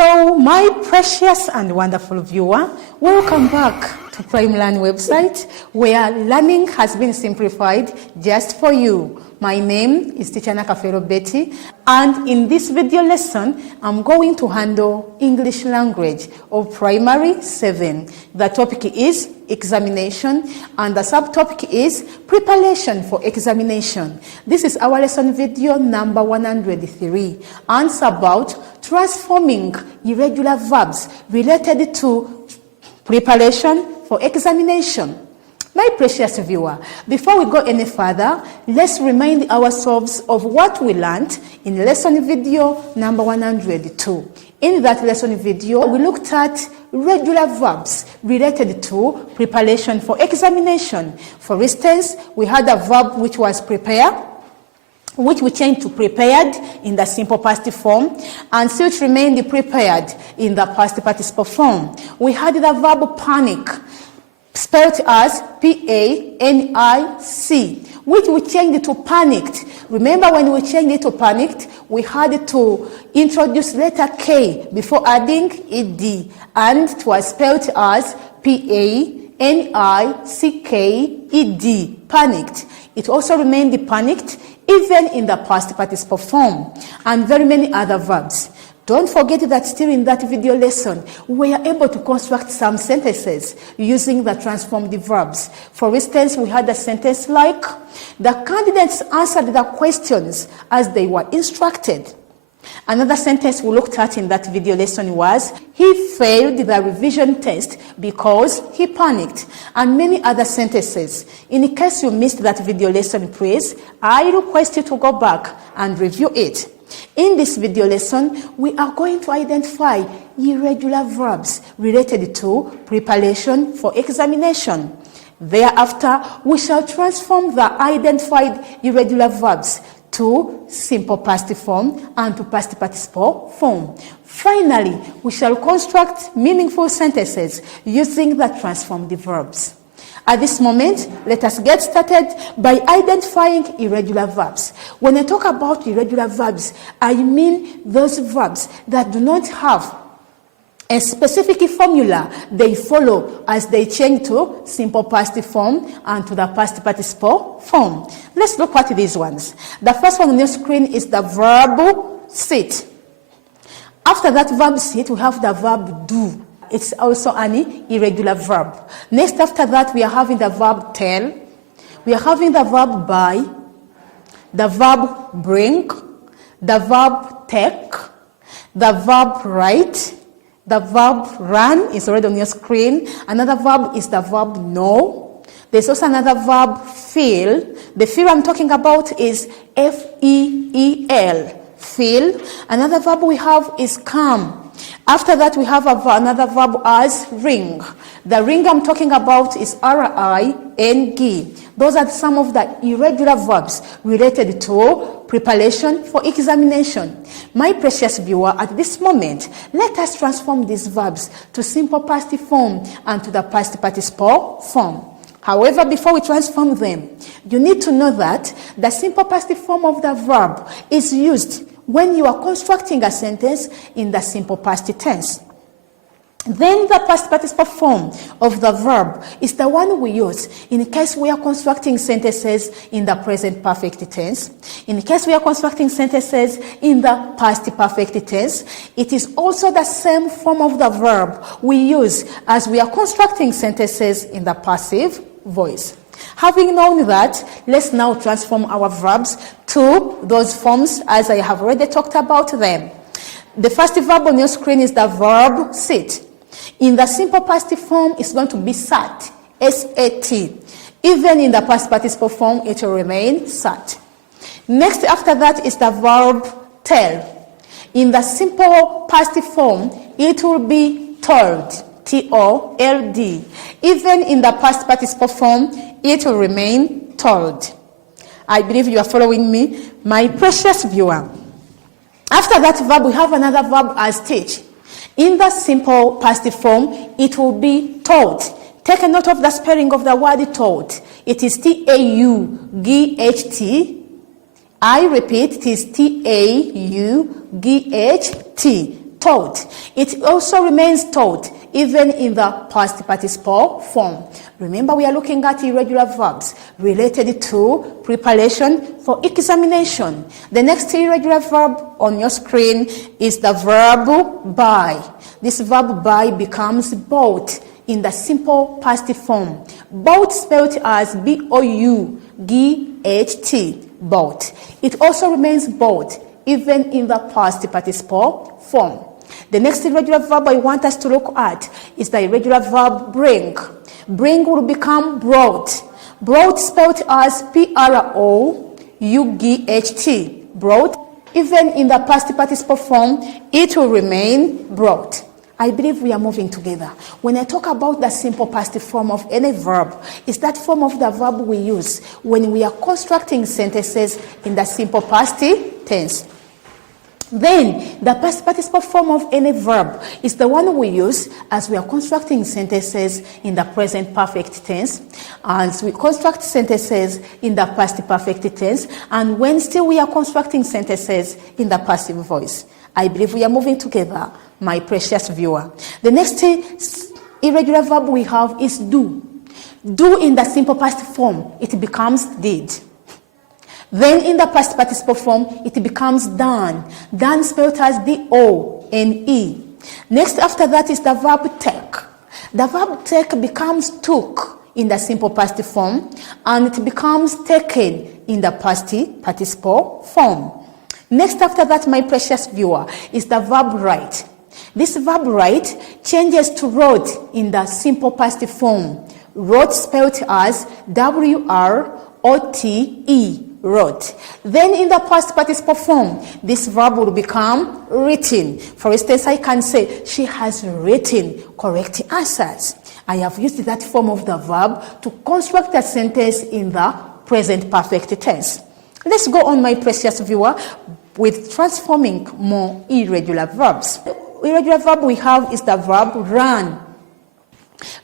Hello, my precious and wonderful viewer. Welcome back to PrimeLearn website, where learning has been simplified just for you. My name is Teacher Nakafero Betty, and in this video lesson, I'm going to handle English language of Primary 7. The topic is examination, and the subtopic is preparation for examination. This is our lesson video number 103, and it's about transforming irregular verbs related to preparation for examination. My precious viewer, before we go any further, let's remind ourselves of what we learned in lesson video number 102. In that lesson video, we looked at regular verbs related to preparation for examination. For instance, we had a verb which was prepare, which we changed to prepared in the simple past form, and still remained prepared in the past participle form. We had the verb panic, spelled as P-A-N-I-C, which we changed to panicked. Remember, when we changed it to panicked, we had to introduce letter K before adding ed, and it was spelled as P-A-N-I-C-K-E-D, panicked. It also remained panicked even in the past participle form, and very many other verbs. Don't forget that still in that video lesson, we are able to construct some sentences using the transformed verbs. For instance, we had a sentence like, the candidates answered the questions as they were instructed. Another sentence we looked at in that video lesson was, he failed the revision test because he panicked, and many other sentences. In case you missed that video lesson, please, I request you to go back and review it. In this video lesson, we are going to identify irregular verbs related to preparation for examination. Thereafter, we shall transform the identified irregular verbs to simple past form and to past participle form. Finally, we shall construct meaningful sentences using the transformed verbs. At this moment, let us get started by identifying irregular verbs. When I talk about irregular verbs, I mean those verbs that do not have a specific formula they follow as they change to simple past form and to the past participle form. Let's look at these ones. The first one on your screen is the verb sit. After that verb sit, we have the verb do. It's also an irregular verb. Next, after that, we are having the verb tell. We are having the verb buy, the verb bring, the verb take, the verb write, the verb run is already on your screen. Another verb is the verb know. There's also another verb feel. The feel I'm talking about is F-E-E-L, feel. Another verb we have is come. After that, we have another verb as ring. The ring I'm talking about is R-I-N-G. Those are some of the irregular verbs related to preparation for examination. My precious viewer, at this moment, let us transform these verbs to simple past form and to the past participle form. However, before we transform them, you need to know that the simple past form of the verb is used when you are constructing a sentence in the simple past tense. Then the past participle form of the verb is the one we use in case we are constructing sentences in the present perfect tense. In case we are constructing sentences in the past perfect tense, it is also the same form of the verb we use as we are constructing sentences in the passive voice. Having known that, let's now transform our verbs to those forms as I have already talked about them. The first verb on your screen is the verb sit. In the simple past form, it's going to be sat, S-A-T. Even in the past participle form, it will remain sat. Next after that is the verb tell. In the simple past form, it will be told, T-O-L-D. Even in the past participle form, it will remain told. I believe you are following me, my precious viewer. After that verb, we have another verb as teach. In the simple past form, it will be taught. Take a note of the spelling of the word taught. It is T-A-U-G-H-T. I repeat, it is T-A-U-G-H-T. taught. It also remains taught even in the past participle form. Remember, we are looking at irregular verbs related to preparation for examination. The next irregular verb on your screen is the verb buy. This verb buy becomes bought in the simple past form. Bought spelled as B-O-U-G-H-T, bought. It also remains bought even in the past participle form. The next irregular verb I want us to look at is the irregular verb bring. Bring will become brought. Brought spelled as P-R-O-U-G-H-T, brought. Even in the past participle form, it will remain brought. I believe we are moving together. When I talk about the simple past form of any verb, it's that form of the verb we use when we are constructing sentences in the simple past tense. Then, the past participle form of any verb is the one we use as we are constructing sentences in the present perfect tense, as we construct sentences in the past perfect tense, and when still we are constructing sentences in the passive voice. I believe we are moving together, my precious viewer. The next irregular verb we have is do. Do in the simple past form, it becomes did. Then in the past participle form, it becomes done. Done spelled as D-O-N-E. Next after that is the verb take. The verb take becomes took in the simple past form, and it becomes taken in the past participle form. Next after that, my precious viewer, is the verb write. This verb write changes to wrote in the simple past form. Wrote spelled as W-R-O-T-E. Wrote. Then in the past participle form, this verb will become written. For instance, I can say, she has written correct answers. I have used that form of the verb to construct a sentence in the present perfect tense. Let's go on, my precious viewer, with transforming more irregular verbs. The irregular verb we have is the verb run.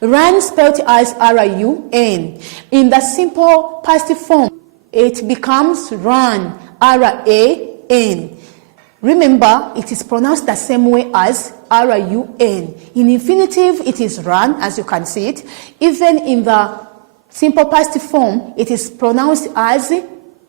Run spelled as R-U-N. In the simple past form, it becomes run, R-A-N. Remember, it is pronounced the same way as R-U-N. In infinitive, it is run, as you can see it. Even in the simple past form, it is pronounced as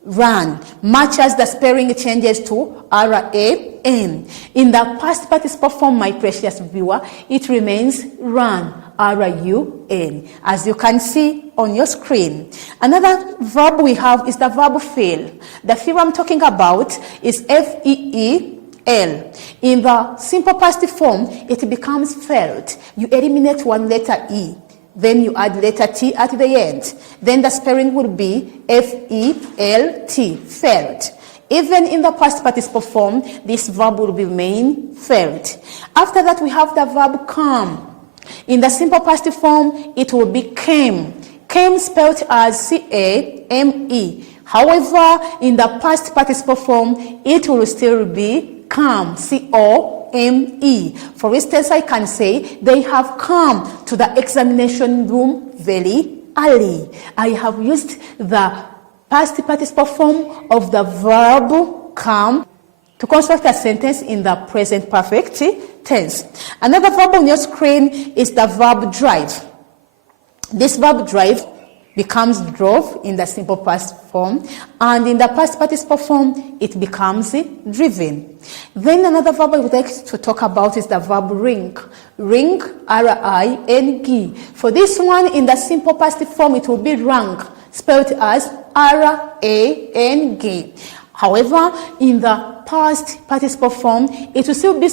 run, much as the spelling changes to R-A-N. In the past participle form, my precious viewer, it remains run, R-U-N, as you can see on your screen. Another verb we have is the verb fail. The fail I'm talking about is F-E-E-L. In the simple past form, it becomes failed. You eliminate one letter E. Then you add letter T at the end. Then the spelling will be F-E-L-T, failed. Even in the past participle form, this verb will remain failed. After that, we have the verb come. In the simple past form, it will be came. Came spelled as C-A-M-E. However, in the past participle form, it will still be come, C-O-M-E. For instance, I can say, they have come to the examination room very early. I have used the past participle form of the verb come to construct a sentence in the present perfect tense. Another verb on your screen is the verb drive. This verb drive becomes drove in the simple past form, and in the past participle form, it becomes driven. Then another verb I would like to talk about is the verb ring. Ring, R-I-N-G. For this one, in the simple past form, it will be rang, spelled as R-A-N-G. However, in the past participle form, it will still be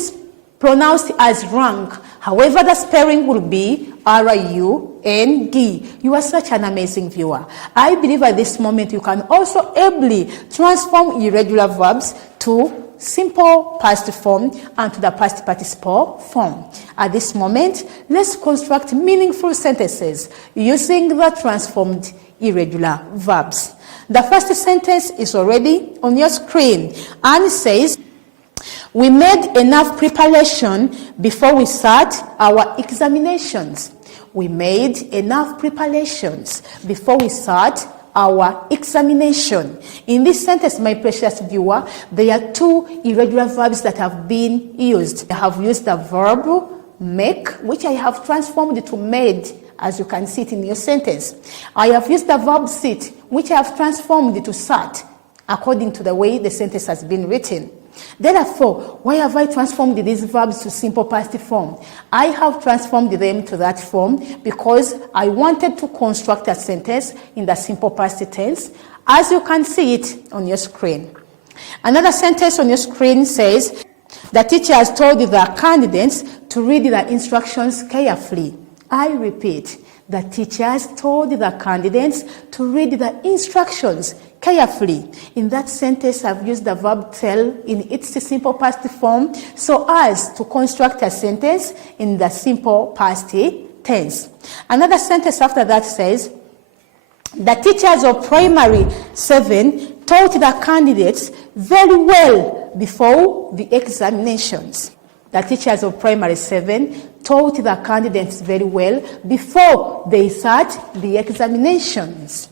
pronounced as rang. However, the spelling will be R-U-N-G. You are such an amazing viewer. I believe at this moment you can also ably transform irregular verbs to simple past form and to the past participle form. At this moment, let's construct meaningful sentences using the transformed irregular verbs. The first sentence is already on your screen and it says, we made enough preparation before we start our examinations. We made enough preparations before we start our examination. In this sentence, my precious viewer, there are two irregular verbs that have been used. I have used the verb make, which I have transformed to made, as you can see it in your sentence. I have used the verb sit, which I have transformed to sat, according to the way the sentence has been written. Therefore, why have I transformed these verbs to simple past form? I have transformed them to that form because I wanted to construct a sentence in the simple past tense, as you can see it on your screen. Another sentence on your screen says, the teacher has told the candidates to read the instructions carefully. I repeat, the teacher has told the candidates to read the instructions carefully. In that sentence, I've used the verb tell in its simple past form so as to construct a sentence in the simple past tense. Another sentence after that says, the teachers of primary 7 taught the candidates very well before the examinations. The teachers of primary 7 taught the candidates very well before they sat the examinations.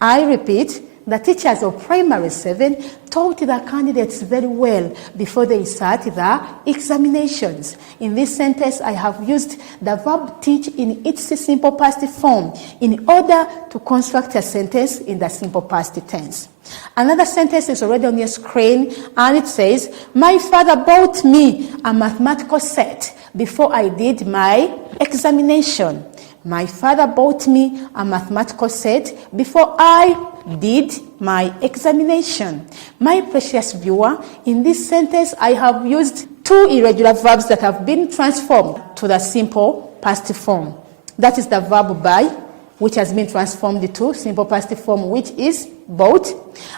I repeat, the teachers of primary 7 taught the candidates very well before they sat the examinations. In this sentence, I have used the verb teach in its simple past form in order to construct a sentence in the simple past tense. Another sentence is already on your screen, and it says, my father bought me a mathematical set before I did my examination. My father bought me a mathematical set before I did my examination. My precious viewer, in this sentence, I have used two irregular verbs that have been transformed to the simple past form. That is the verb buy, which has been transformed to simple past form, which is bought,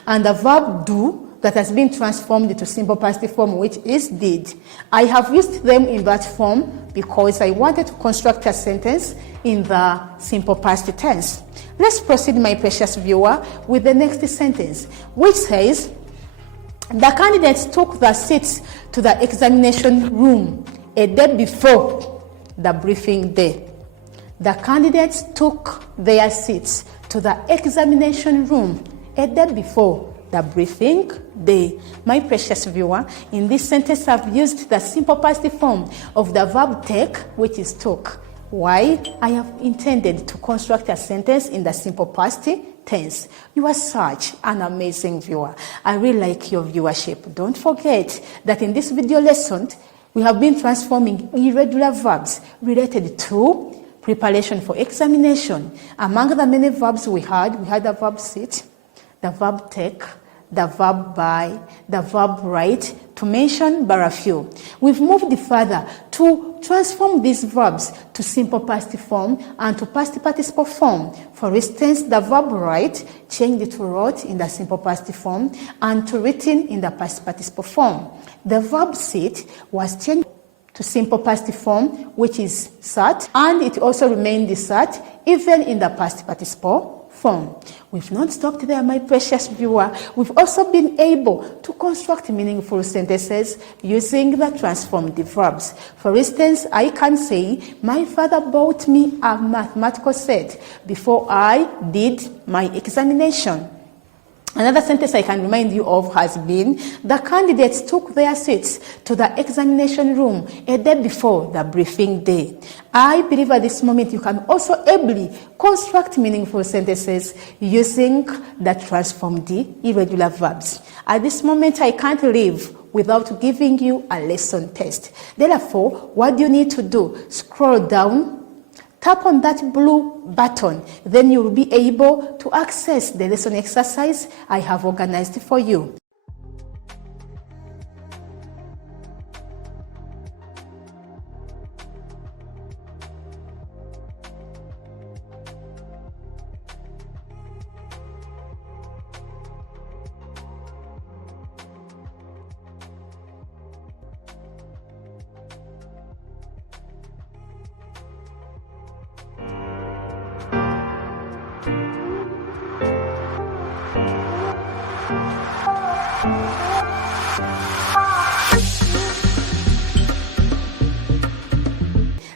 and the verb do, that has been transformed to simple past form, which is did. I have used them in that form because I wanted to construct a sentence in the simple past tense. Let's proceed, my precious viewer, with the next sentence, which says, the candidates took the seats to the examination room a day before the briefing day. The candidates took their seats to the examination room a day before the briefing day. My precious viewer, in this sentence I've used the simple past form of the verb take, which is took. Why? I have intended to construct a sentence in the simple past tense. You are such an amazing viewer. I really like your viewership. Don't forget that in this video lesson, we have been transforming irregular verbs related to preparation for examination. Among the many verbs we had the verb sit, the verb take, the verb buy, the verb write, to mention but a few. We've moved further to transform these verbs to simple past form and to past participle form. For instance, the verb write changed to wrote in the simple past form and to written in the past participle form. The verb sit was changed to simple past form, which is sat, and it also remained sat even in the past participle form. We've not stopped there, my precious viewer. We've also been able to construct meaningful sentences using the transformed verbs. For instance, I can say, my father bought me a mathematical set before I did my examination. Another sentence I can remind you of has been, the candidates took their seats to the examination room a day before the briefing day. I believe at this moment you can also ably construct meaningful sentences using the transformed irregular verbs. At this moment, I can't leave without giving you a lesson test. Therefore, what do you need to do? Scroll down, tap on that blue button, then you'll be able to access the lesson exercise I have organized for you.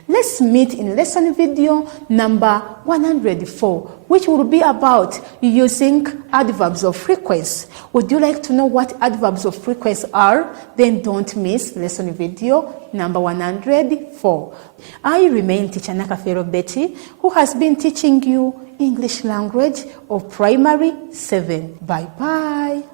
Let's meet in lesson video number 104, which will be about using adverbs of frequency. Would you like to know what adverbs of frequency are? Then don't miss lesson video number 104. I remain teacher Nakafero Betty, who has been teaching you English language of primary 7. Bye-bye.